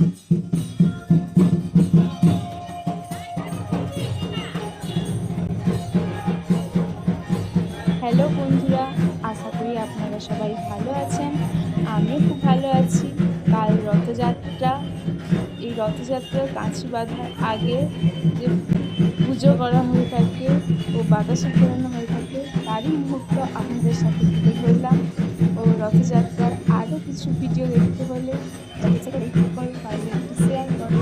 Hello বন্ধুরা, আশা করি আপনারা সবাই ভালো আছেন। আমিও খুব ভালো আছি। কাল রথযাত্রা। এই রথযাত্রার কাঁচি বাঁধার আগে যে পুজো করা হয়ে থাকে ও বাতাসা ফোরানো হয়ে থাকে, তারই মুহূর্ত আপনাদের সাথে তুলে ধরলাম। ও রথযাত্রার আরও কিছু ভিডিও দেখতে হলে চ্যানেলটাকে লাইক করো, পারলে একটু শেয়ার করো।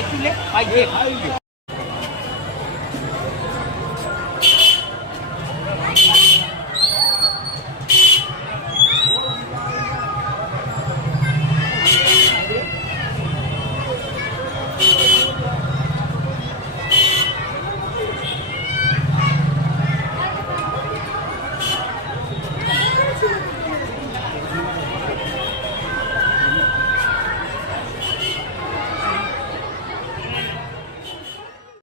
একটু